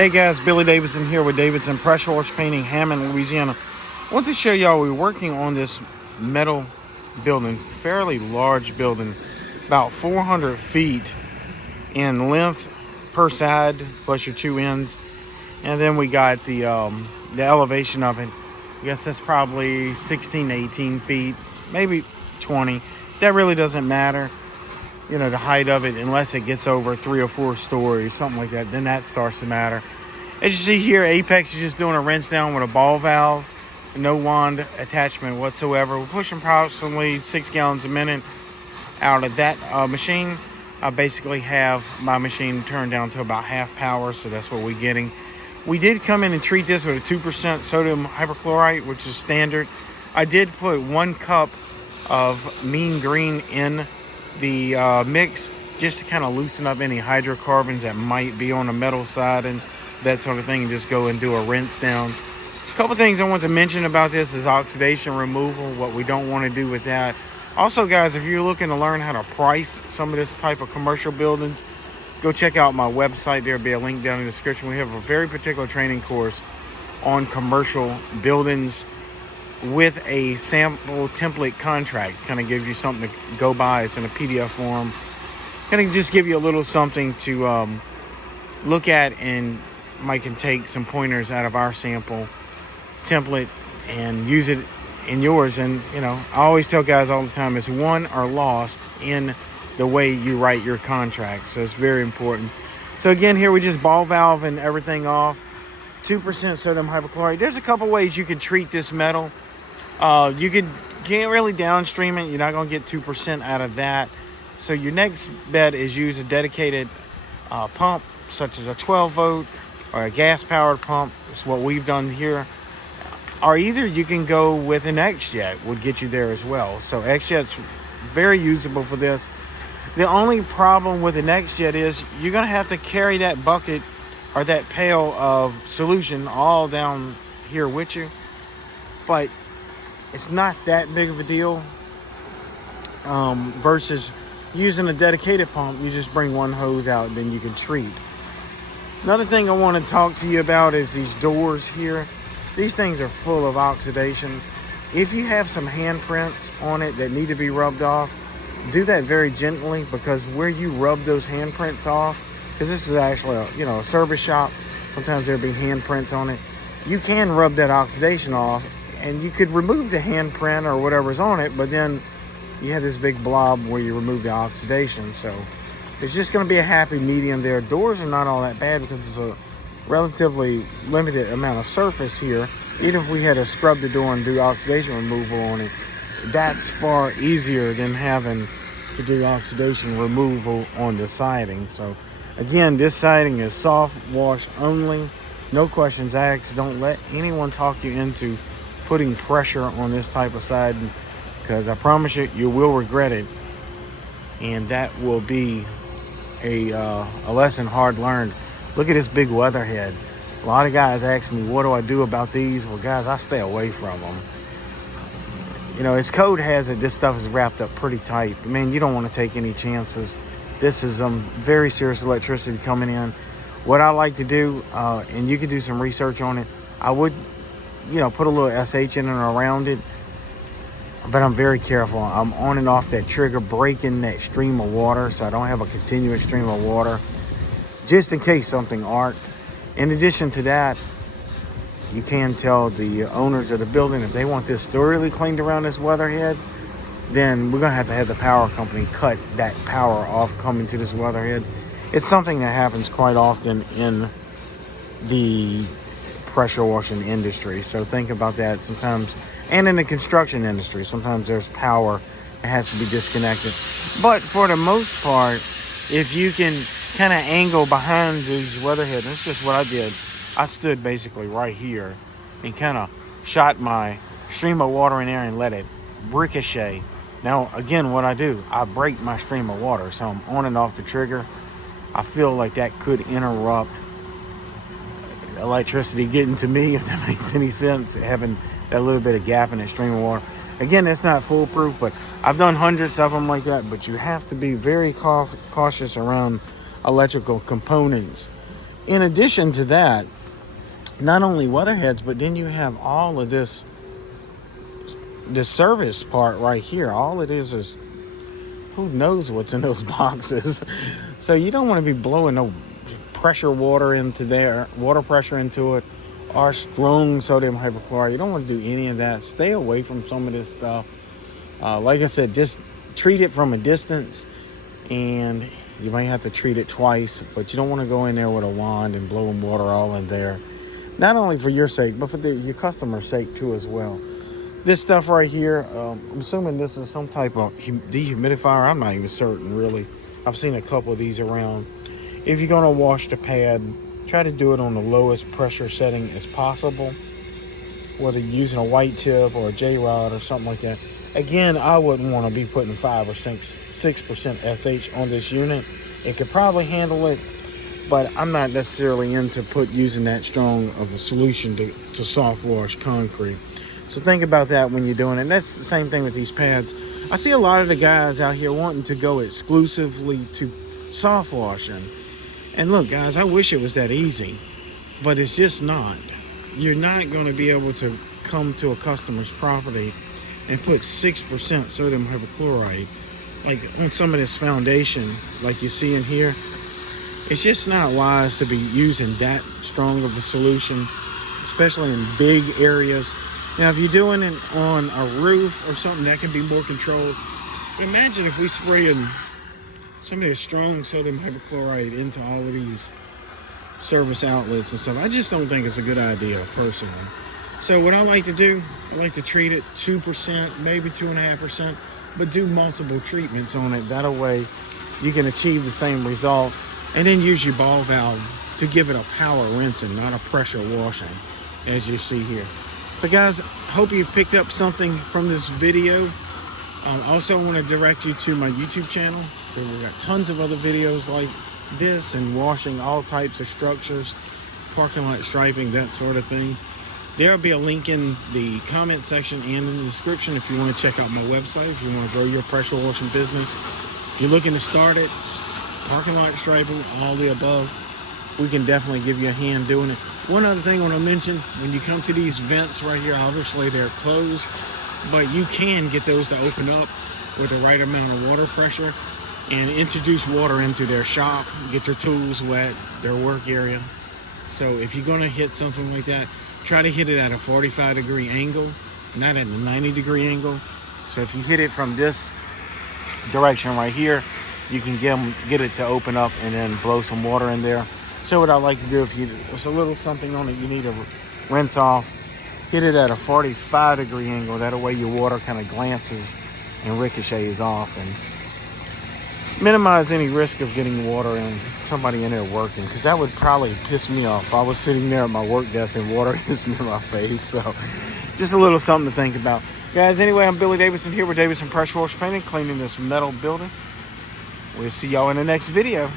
Hey guys, Billy Davidson here with Davidson Pressure Wash Painting, Hammond, Louisiana. I want to show y'all we're working on this metal building, fairly large building, about 400 feet in length per side, plus your two ends. And then we got the elevation of it. I guess that's probably 16 to 18 feet, maybe 20. That really doesn't matter. You know, the height of it, unless it gets over 3 or 4 stories, something like that, then that starts to matter. As you see here, Apex is just doing a rinse down with a ball valve, no wand attachment whatsoever. We're pushing approximately 6 gallons a minute out of that machine. I basically have my machine turned down to about half power, so that's what we're getting. We did come in and treat this with a 2% sodium hypochlorite, which is standard. I did put 1 cup of mean green in the mix just to kind of loosen up any hydrocarbons that might be on the metal side and that sort of thing, and just go and do a rinse down. A couple things I want to mention about this is oxidation removal, what we don't want to do with that. Also guys, if you're looking to learn how to price some of this type of commercial buildings, go check out my website. There'll be a link down in the description. We have a very particular training course on commercial buildings with a sample template contract. Kind of gives you something to go by. It's in a PDF form. Kind of just give you a little something to look at, and Mike can take some pointers out of our sample template and use it in yours. And you know, I always tell guys all the time, it's won or lost in the way you write your contract. So it's very important. So again, here we just ball valve and everything off. 2% sodium hypochlorite. There's a couple ways you can treat this metal. Can't really downstream it. You're not going to get 2% out of that. So your next bet is use a dedicated pump, such as a 12 volt or a gas powered pump. That's what we've done here. Or either you can go with an X-Jet, would get you there as well. So X-Jet's very usable for this. The only problem with an X-Jet is you're going to have to carry that bucket or that pail of solution all down here with you. But it's not that big of a deal versus using a dedicated pump. You just bring one hose out and then you can treat. Another thing I want to talk to you about is these doors here. These things are full of oxidation. If you have some handprints on it that need to be rubbed off, do that very gently, because where you rub those handprints off, because this is actually a service shop, sometimes there'll be handprints on it. You can rub that oxidation off, and you could remove the handprint or whatever's on it, but then you have this big blob where you remove the oxidation. So it's just going to be a happy medium there. Doors are not all that bad because it's a relatively limited amount of surface here. Even if we had to scrub the door and do oxidation removal on it, that's far easier than having to do oxidation removal on the siding. So again, this siding is soft wash only, no questions asked. Don't let anyone talk you into putting pressure on this type of siding, because I promise you will regret it, and that will be a lesson hard learned. Look at this big weatherhead. A lot of guys ask me, what do I do about these? Well guys, I stay away from them. You know, as code has it, this stuff is wrapped up pretty tight. I mean, you don't want to take any chances. This is very serious electricity coming in. What I like to do, and you can do some research on it, I would put a little SH in and around it, but I'm very careful. I'm on and off that trigger, breaking that stream of water, so I don't have a continuous stream of water, just in case something arced. In addition to that, you can tell the owners of the building, if they want this thoroughly cleaned around this weatherhead, then we're going to have the power company cut that power off coming to this weatherhead. It's something that happens quite often in the pressure washing industry. So think about that sometimes. And in the construction industry, sometimes there's power that has to be disconnected. But for the most part, if you can kind of angle behind these weatherheads, that's just what I did. I stood basically right here and kind of shot my stream of water in there and let it ricochet. Now, again, what I do, I break my stream of water, so I'm on and off the trigger. I feel like that could interrupt electricity getting to me, if that makes any sense, having that little bit of gap in that stream of water. Again, it's not foolproof, but I've done hundreds of them like that. But you have to be very cautious around electrical components In addition to that, not only weather heads, but then you have all of this service part right here. All it is who knows what's in those boxes. So you don't want to be blowing no pressure water into there, water pressure into it, or strong sodium hypochlorite. You don't want to do any of that. Stay away from some of this stuff. Like I said, just treat it from a distance, and you might have to treat it twice, but you don't want to go in there with a wand and blowing water all in there. Not only for your sake, but for your customer's sake too as well. This stuff right here, I'm assuming this is some type of dehumidifier. I'm not even certain, really. I've seen a couple of these around. If you're going to wash the pad, try to do it on the lowest pressure setting as possible, whether you're using a white tip or a J-rod or something like that. Again, I wouldn't want to be putting 5 or 6% SH on this unit. It could probably handle it, but I'm not necessarily into using that strong of a solution to soft wash concrete. So think about that when you're doing it. And that's the same thing with these pads. I see a lot of the guys out here wanting to go exclusively to soft washing. And look, guys, I wish it was that easy, but it's just not. You're not going to be able to come to a customer's property and put 6% sodium hypochlorite like on some of this foundation like you see in here. It's just not wise to be using that strong of a solution, especially in big areas. Now, if you're doing it on a roof or something, that can be more controlled. But imagine if we sprayed some of this strong sodium hypochlorite into all of these service outlets and stuff. I just don't think it's a good idea, personally. So what I like to do, I like to treat it 2%, maybe 2.5%, but do multiple treatments on it. That way you can achieve the same result. And then use your ball valve to give it a power rinsing, not a pressure washing, as you see here. But guys, hope you picked up something from this video. Also, I want to direct you to my YouTube channel. We've got tons of other videos like this and washing all types of structures, parking lot striping, that sort of thing. There'll be a link in the comment section and in the description if you want to check out my website, if you want to grow your pressure washing business. If you're looking to start it, parking lot striping, all the above, we can definitely give you a hand doing it. One other thing I want to mention, when you come to these vents right here, obviously they're closed, but you can get those to open up with the right amount of water pressure and introduce water into their shop, get their tools wet, their work area. So if you're going to hit something like that, try to hit it at a 45-degree angle, not at a 90-degree angle. So if you hit it from this direction right here, you can get it to open up and then blow some water in there. So what I like to do, if there's a little something on it you need to rinse off, hit it at a 45-degree angle. That way your water kind of glances and ricochets off and minimize any risk of getting water and somebody in there working, because that would probably piss me off. I was sitting there at my work desk and water hits me in my face. So just a little something to think about. Guys, anyway, I'm Billy Davidson here with Davidson Pressure Wash Painting, cleaning this metal building. We'll see y'all in the next video.